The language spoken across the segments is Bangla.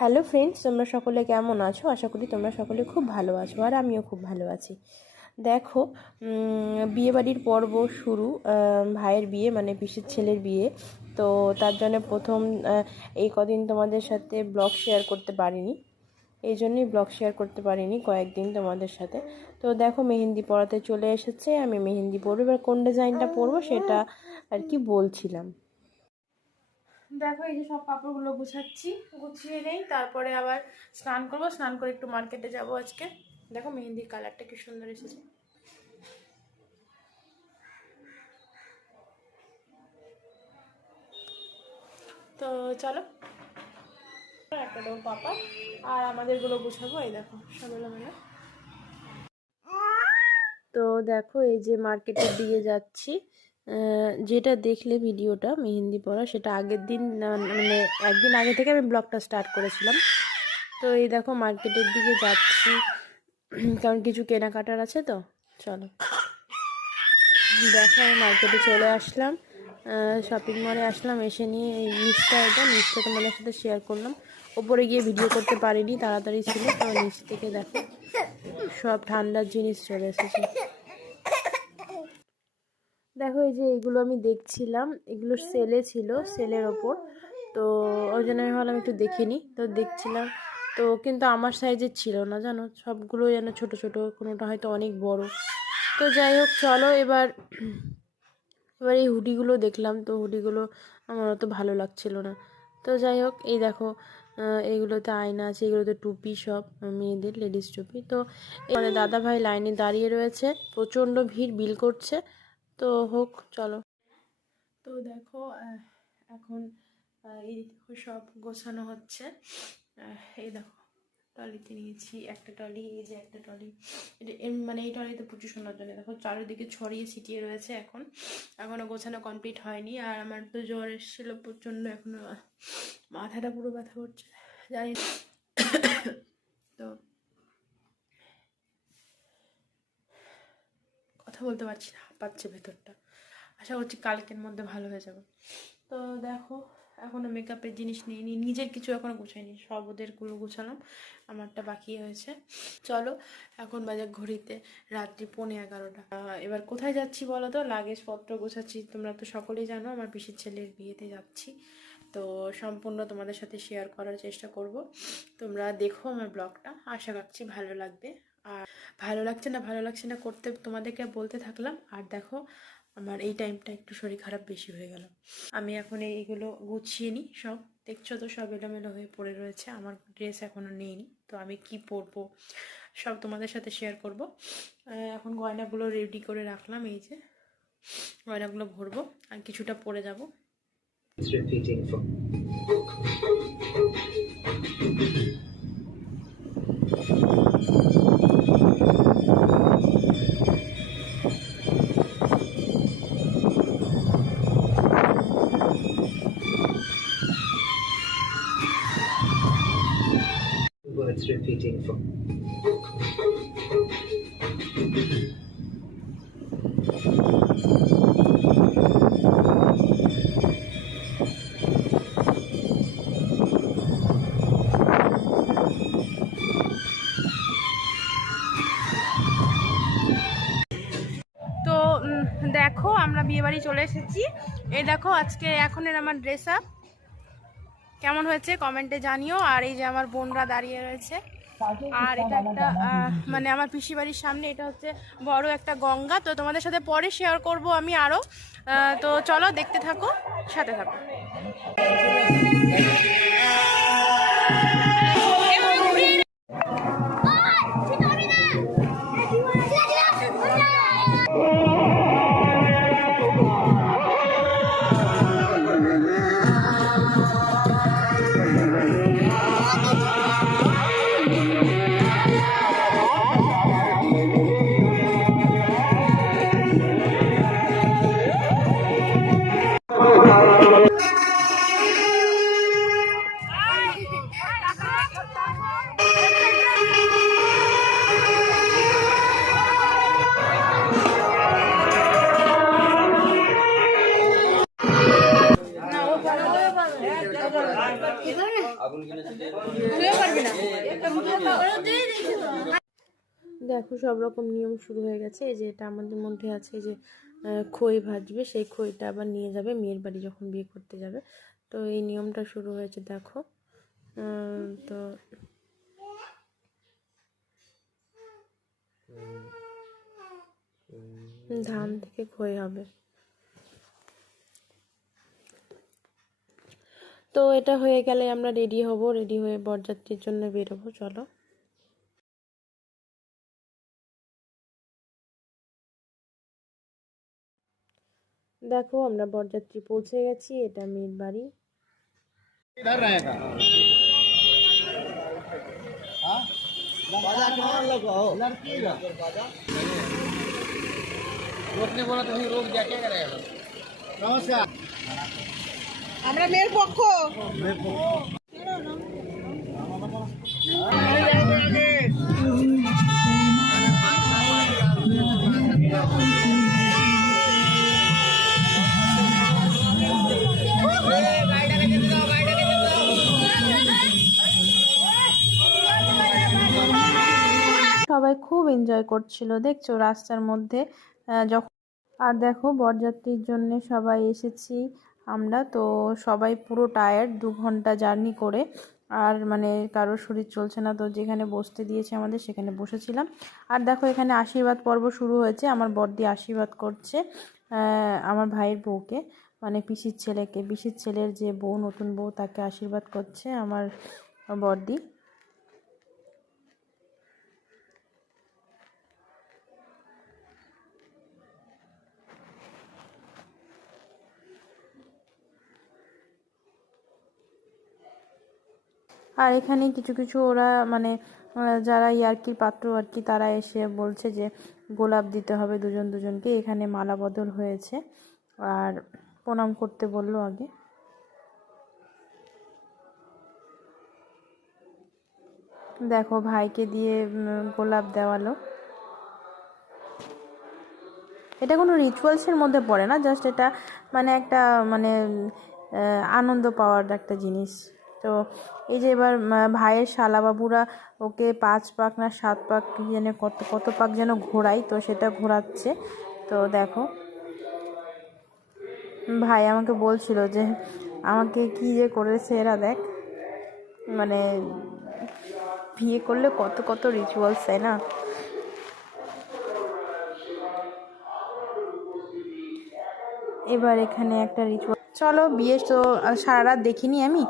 হ্যালো ফ্রেন্ডস, তোমরা সকলে কেমন আছো? আশা করি তোমরা সকলে খুব ভালো আছো, আর আমিও খুব ভালো আছি। দেখো, বিয়েবাড়ির পর্ব শুরু। ভাইয়ের বিয়ে, মানে পিসির ছেলের বিয়ে। তো তার জন্য প্রথম এই কদিন তোমাদের সাথে ব্লগ শেয়ার করতে পারিনি, এই জন্যই ব্লগ শেয়ার করতে পারিনি কয়েকদিন তোমাদের সাথে। তো দেখো, মেহেন্দি পরাতে চলে এসেছে। আমি মেহেন্দি পরবো, এবার কোন ডিজাইনটা পরবো সেটা আর কি বলছিলাম। দেখো, এই যে সব কাপড়গুলো গুছিয়ে নেই, তারপরে আবার স্নান করবো। স্নান করে একটু মার্কেটে যাব আজকে। দেখো মেহেন্দির কালারটা কি সুন্দর এসেছে। তো চলো, একটা দেবো পাপা, আর আমাদেরগুলো গুছাবো। এই দেখো সব এলোমেলো। তো দেখো, এই যে মার্কেটের দিকে যাচ্ছি। যেটা দেখলে ভিডিওটা মেহেন্দি পরা, সেটা আগের দিন, মানে একদিন আগে থেকে আমি ব্লগটা স্টার্ট করেছিলাম। তো এই দেখো মার্কেটের দিকে যাচ্ছি, কারণ কিছু কেনাকাটার আছে। তো চলো, দেখো আমি মার্কেটে চলে আসলাম, শপিং মলে আসলাম। এসে নিয়ে এই নিচটা তোমাদের সাথে শেয়ার করলাম। ওপরে গিয়ে ভিডিও করতে পারিনি, তাড়াতাড়ি ছিল। তো নিচ থেকে দেখো সব ঠান্ডার জিনিস চলে এসেছে। দেখো, এই যে এইগুলো আমি দেখছিলাম, এগুলো সেলে ছিল, সেলের ওপর। তো ওই জন্য আমি ভাবলাম একটু দেখে নিই। তো দেখছিলাম, তো কিন্তু আমার সাইজের ছিল না, জানো, সবগুলো যেন ছোট ছোট, কোনোটা হয়তো অনেক বড়। তো যাই হোক, চলো এবার এই হুডিগুলো দেখলাম। তো হুডিগুলো আমার অত ভালো লাগছিল না। তো যাই হোক, এই দেখো, এইগুলোতে আয়না আছে, এগুলোতে টুপি, সব মেয়েদের লেডিস টুপি। তো মানে দাদা ভাই লাইনে দাঁড়িয়ে রয়েছে, প্রচণ্ড ভিড়, বিল করছে। তো হোক, চলো। তো দেখো, এখন এই সব গোছানো হচ্ছে। এই দেখো, ট্রলিতে নিয়েছি একটা ট্রলি, এই যে একটা ট্রলি। এটা মানে এই ট্রলিতে প্রচুর সোনার জন্য দেখো চারিদিকে ছড়িয়ে ছিটিয়ে রয়েছে। এখনো গোছানো কমপ্লিট হয়নি। আর আমার তো জ্বর এসেছিলো প্রচণ্ড, এখনো মাথাটা পুরো ব্যথা করছে, জানি না। তো কথা বলতে পারছি না, হাঁপাচ্ছে ভেতরটা। আশা করছি কালকের মধ্যে ভালো হয়ে যাবে। তো দেখো, এখনও মেকআপের জিনিস নিইনি, নিজের কিছু এখনও গুছাইনি, সব ওদেরগুলো গুছালাম, আমারটা বাকি হয়েছে। চলো, এখন বাজে ঘড়িতে রাত্রি 11:15। এবার কোথায় যাচ্ছি বলো তো? লাগেজপত্র গোছাচ্ছি। তোমরা তো সকলেই জানো আমার পিসির ছেলের বিয়েতে যাচ্ছি। তো সম্পূর্ণ তোমাদের সাথে শেয়ার করার চেষ্টা করব। তোমরা দেখো আমার ব্লগটা, আশা রাখছি ভালো লাগবে। আর ভালো লাগছে না করতে তোমাদেরকে বলতে থাকলাম। আর দেখো, আমার এই টাইমটা একটু শরীর খারাপ বেশি হয়ে গেল। আমি এখন এইগুলো গুছিয়ে নিই সব। দেখছো তো সব এলোমেলো হয়ে পড়ে রয়েছে, আমার ড্রেস এখনও নেইনি। তো আমি কি পরবো সব তোমাদের সাথে শেয়ার করব। এখন গয়নাগুলো রেডি করে রাখলাম, এই যে গয়নাগুলো ভরবো, আর কিছুটা পরে যাব। Words repeating from তো দেখো, আমরা বিয়েবাড়ি চলে এসেছি। এই দেখো, আজকে এখনের আমার ড্রেস আপ কেমন হয়েছে কমেন্টে জানিও। আর এই যে আমার বোনরা দাঁড়িয়ে রয়েছে। আর এটা একটা মানে আমার পিসি বাড়ির সামনে, এটা হচ্ছে বড় একটা গঙ্গা। তো তোমাদের সাথে পরে শেয়ার করব আমি আরও। তো চলো, দেখতে থাকো, সাথে থাকো। দেখো সব রকম নিয়ম শুরু হয়ে গেছে। এই যে এটা আমাদের মধ্যে আছে, এই যে খই ভাজবে, সেই খইটা আবার নিয়ে যাবে মেয়ের বাড়ি যখন বিয়ে করতে যাবে। তো এই নিয়মটা শুরু হয়েছে দেখো। তো ধান থেকে খই হবে। তো এটা হয়ে গেলে আমরা রেডি হব, রেডি হয়ে বরযাত্রীর জন্য বেরোবো। চলো। দেখো আমরা বরযাত্রী পৌঁছে গেছি, এটা মেয়ের বাড়ি। इधर रहेगा हाँ बाजा कहाँ लगाओ लड़की बाजा रोकने बोला तो रोक दिया क्या करेगा नमस्कार আমরা মেয়ের পক্ষ সবাই খুব এনজয় করছিল, দেখছো রাস্তার মধ্যে যখন। আর দেখো বরযাত্রীর জন্য সবাই এসেছি আমরা, তো সবাই পুরো টায়ার্ড, 2 ঘন্টা জার্নি করে। আর মানে কারোর শরীর চলছে না, তো যেখানে বসতে দিয়েছে আমাদের সেখানে বসেছিলাম। আর দেখো এখানে আশীর্বাদ পর্ব শুরু হয়েছে, আমার বড়দি আশীর্বাদ করছে আমার ভাইয়ের বউকে, মানে পিসির ছেলেকে, পিসির ছেলের যে বউ, নতুন বউ, তাকে আশীর্বাদ করছে আমার বড়দি। আর এখানে কিছু কিছু ওরা মানে যারা ইয়ার্কির পাত্র আর কি, তারা এসে বলছে যে গোলাপ দিতে হবে দুজন দুজনকে। এখানে মালা বদল হয়েছে আর প্রণাম করতে বললো আগে। দেখো ভাইকে দিয়ে গোলাপ দেওয়ালো। এটা কোনো রিচুয়ালসের মধ্যে পড়ে না, জাস্ট এটা মানে একটা মানে আনন্দ পাওয়ার একটা জিনিস। তো এই যে এবার ভাইয়ের শালাবাবুরা ওকে 5 পাক না 7 পাক যেন কত কত পাক যেন ঘোরাই, তো সেটা ঘোরাচ্ছে। তো দেখো ভাই আমাকে বলছিল যে আমাকে কি যে করেছে এরা, দেখ মানে বিয়ে করলে কত কত রিচুয়ালস, তাই না? এবার এখানে একটা রিচুয়াল, চলো বিয়ে তো সারা রাত দেখিনি আমি।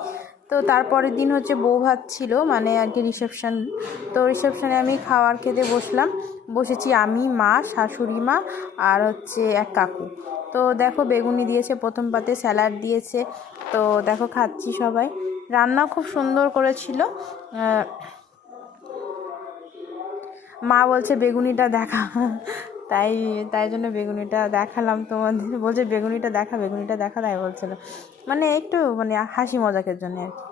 তো তারপরের দিন হচ্ছে বউ ভাত ছিল, মানে আর কি রিসেপশন। তো রিসেপশনে আমি খাবার খেতে বসলাম, বসেছি আমি, মা, শাশুড়ি মা আর হচ্ছে এক কাকু। তো দেখো বেগুনি দিয়েছে প্রথম পাতে, স্যালাড দিয়েছে। তো দেখো খাচ্ছি সবাই। রান্না খুব সুন্দর করেছিল। মা বলছে বেগুনিটা দেখা, তাই তাই জন্য বেগুনিটা দেখালাম তোমাদের। বলছে বেগুনিটা দেখা, বেগুনিটা দেখা, তাই বলছিল, মানে একটু মানে হাসি মজাকের জন্য আর কি।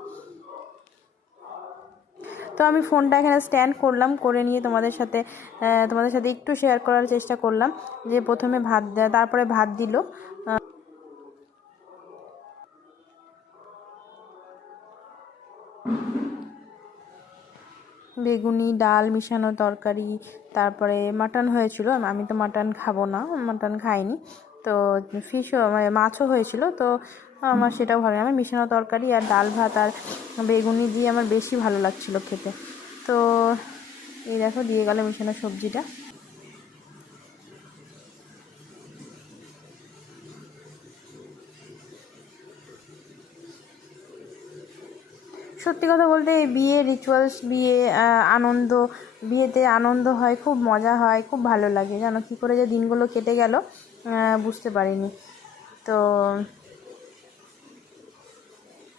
তো আমি ফোনটা এখানে স্ট্যান্ড করলাম, করে নিয়ে তোমাদের সাথে একটু শেয়ার করার চেষ্টা করলাম যে প্রথমে ভাত দেয়, তারপরে ভাত দিল। বেগুনি, ডাল মিশানো তরকারি, তারপরে মাটন হয়েছিল। আমি তো মাটন খাবো না, মাটন খাইনি। তো ফিশও মানে মাছও হয়েছিল, তো আমার সেটাও ভালো লাগে। আমার মিশানো তরকারি আর ডাল ভাত আর বেগুনি দিয়ে আমার বেশি ভালো লাগছিল খেতে। তো এই দেখো দিয়ে গেল মিশানো সবজিটা। সত্যি কথা বলতে এই বিয়ে রিচুয়ালস, বিয়ে আনন্দ, বিয়েতে আনন্দ হয়, খুব মজা হয়, খুব ভালো লাগে। জানো কী করে যে দিনগুলো কেটে গেল বুঝতে পারিনি। তো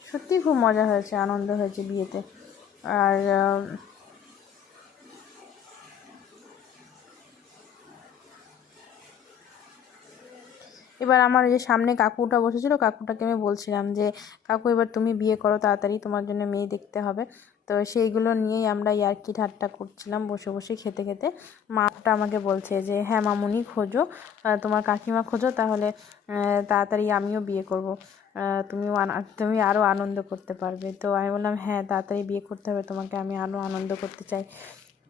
সত্যি খুব মজা হয়েছে, আনন্দ হয়েছে বিয়েতে। আর এবার আমার যে সামনে কাকুটা বসেছিল, কাকুটাকে আমি বলছিলাম যে কাকু এবার তুমি বিয়ে করো তাড়াতাড়ি, তোমার জন্য মেয়ে দেখতে হবে। তো সেইগুলো নিয়েই আমরা ইয়ার্কি ঠাট্টা করছিলাম বসে বসে খেতে খেতে। মাটা আমাকে বলছে যে হ্যাঁ মামুনি খোঁজো, তোমার কাকিমা খোঁজো, তাহলে তাড়াতাড়ি আমিও বিয়ে করব। তুমি আরও আনন্দ করতে পারবে। তো আমি বললাম হ্যাঁ, তাড়াতাড়ি বিয়ে করতে হবে তোমাকে, আমি আরও আনন্দ করতে চাই।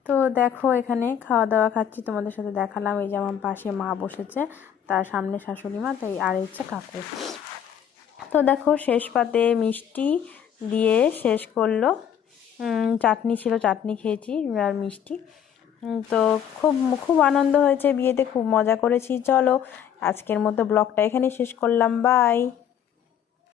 তো দেখো এখানে খাওয়া দাওয়া খাচ্ছি, তোমাদের সাথে দেখালাম। এই যে আমার পাশে মা বসেছে, তার সামনে শাশুড়ি মা, তাই আর হচ্ছে কাকু। তো দেখো শেষ পাতে মিষ্টি দিয়ে শেষ করলো। চাটনি ছিল, চাটনি খেয়েছি আর মিষ্টি। তো খুব খুব আনন্দ হয়েছে বিয়েতে, খুব মজা করেছি। চলো আজকের মতো ব্লগটা এখানেই শেষ করলাম, বাই।